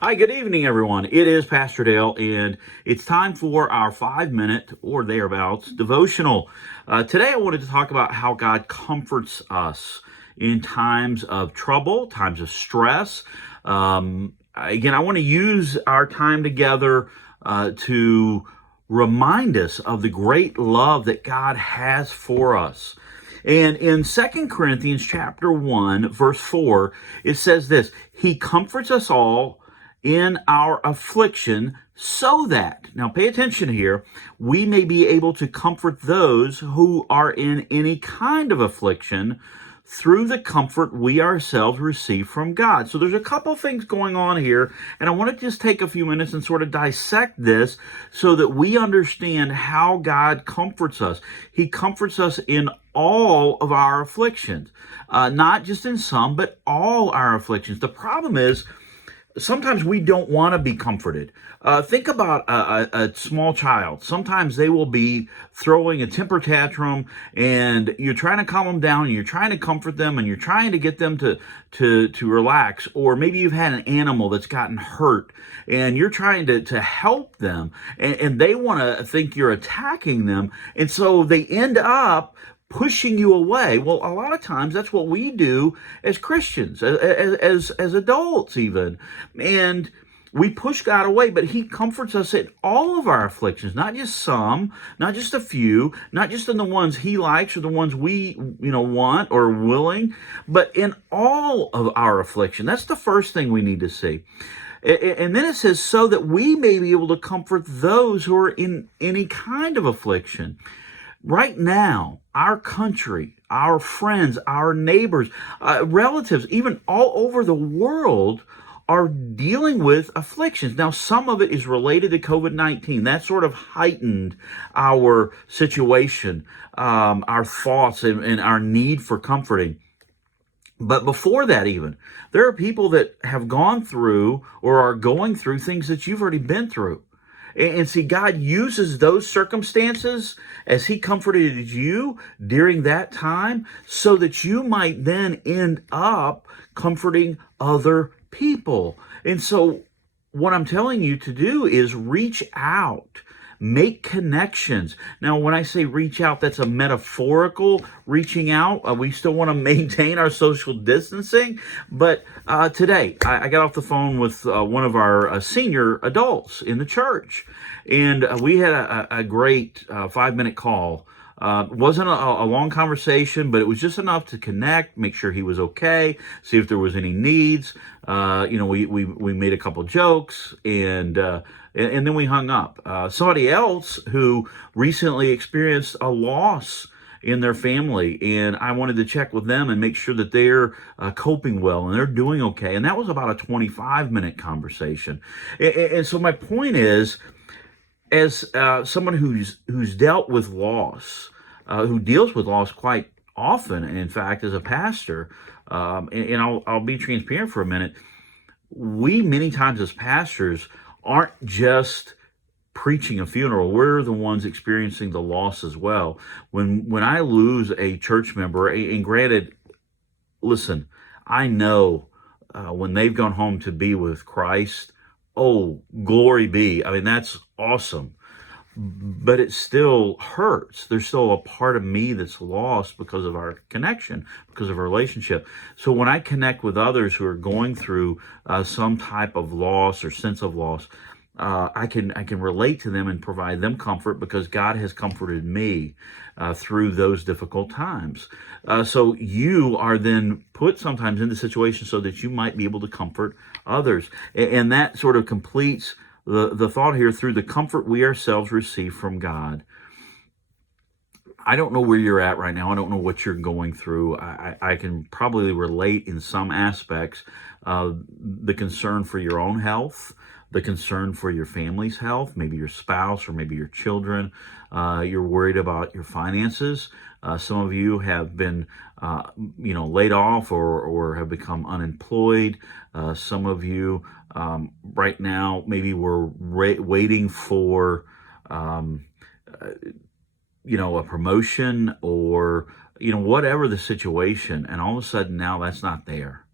Hi, good evening, everyone. It is Pastor Dale, and it's time for our 5 minute or thereabouts devotional. Today, I wanted to talk about how God comforts us in times of trouble, times of stress. Again, I want to use our time together to remind us of the great love that God has for us. And in 2 Corinthians chapter 1, verse 4, it says this: He comforts us all in our affliction, so that, now pay attention here, we may be able to comfort those who are in any kind of affliction through the comfort we ourselves receive from God. So there's a couple things going on here, and I want to just take a few minutes and sort of dissect this so that we understand how God comforts us. He comforts us in all of our afflictions, not just in some, but all our afflictions. The problem is, sometimes we don't want to be comforted. Think about a small child. Sometimes they will be throwing a temper tantrum, and you're trying to calm them down, and you're trying to comfort them, and you're trying to get them to relax. Or maybe you've had an animal that's gotten hurt, and you're trying to help them, and they want to think you're attacking them, and so they end up pushing you away. Well, a lot of times that's what we do as Christians, as adults even. And we push God away, but He comforts us in all of our afflictions, not just some, not just a few, not just in the ones He likes or the ones we, want or willing, but in all of our affliction. That's the first thing we need to see. And then it says, so that we may be able to comfort those who are in any kind of affliction. Right now, our country, our friends, our neighbors, relatives, even all over the world are dealing with afflictions. Now, some of it is related to COVID-19. That sort of heightened our situation, our thoughts, and our need for comforting. But before that, even, there are people that have gone through or are going through things that you've already been through. And see, God uses those circumstances as He comforted you during that time so that you might then end up comforting other people. And so, what I'm telling you to do is reach out. Make connections. Now, when I say reach out, that's a metaphorical reaching out. We still want to maintain our social distancing. But today, I got off the phone with one of our senior adults in the church, and we had a great 5 minute call. Wasn't a long conversation, but it was just enough to connect, make sure he was okay, see if there was any needs. We made a couple jokes, and then we hung up. Somebody else who recently experienced a loss in their family, and I wanted to check with them and make sure that they're coping well and they're doing okay. And that was about a 25-minute conversation. And so my point is, as someone who's dealt with loss, who deals with loss quite often, and in fact, as a pastor, and I'll be transparent for a minute, we many times as pastors aren't just preaching a funeral. We're the ones experiencing the loss as well. When I lose a church member, and granted, listen, I know when they've gone home to be with Christ, oh, glory be. I mean, that's awesome. But it still hurts. There's still a part of me that's lost because of our connection, because of our relationship. So when I connect with others who are going through some type of loss or sense of loss, I can relate to them and provide them comfort because God has comforted me through those difficult times. So you are then put sometimes into situations so that you might be able to comfort others, and that sort of completes the thought here: through the comfort we ourselves receive from God. I don't know where you're at right now. I don't know what you're going through. I can probably relate in some aspects the concern for your own health, the concern for your family's health, maybe your spouse or maybe your children. You're worried about your finances. Some of you have been, laid off or have become unemployed. Some of you right now maybe we're waiting for a promotion or whatever the situation, and all of a sudden now that's not there.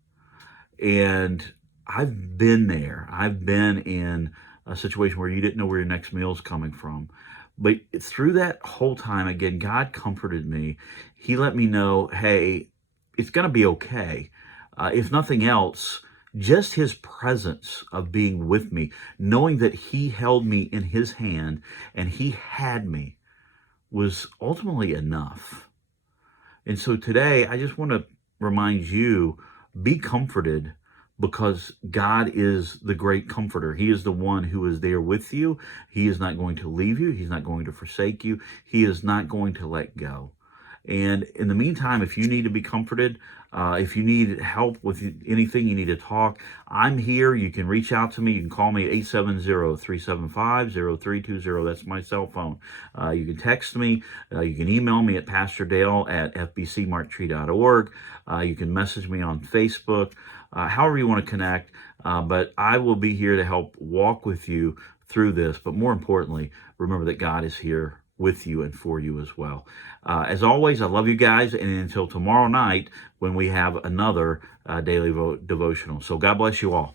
And I've been there. I've been in a situation where you didn't know where your next meal's coming from. But through that whole time, again, God comforted me. He let me know, hey, it's going to be okay. If nothing else, just his presence of being with me, knowing that he held me in his hand and he had me, was ultimately enough. And so today, I just want to remind you, be comforted, because God is the great comforter. He is the one who is there with you. He is not going to leave you. He's not going to forsake you. He is not going to let go. And in the meantime, if you need to be comforted, if you need help with anything, you need to talk, I'm here. You can reach out to me. You can call me at 870-375-0320. That's my cell phone. You can text me. You can email me at pastordale@fbcmarktree.org. You can message me on Facebook, however you want to connect. But I will be here to help walk with you through this. But more importantly, remember that God is here with you and for you as well. As always, I love you guys, and until tomorrow night when we have another daily devotional. So God bless you all.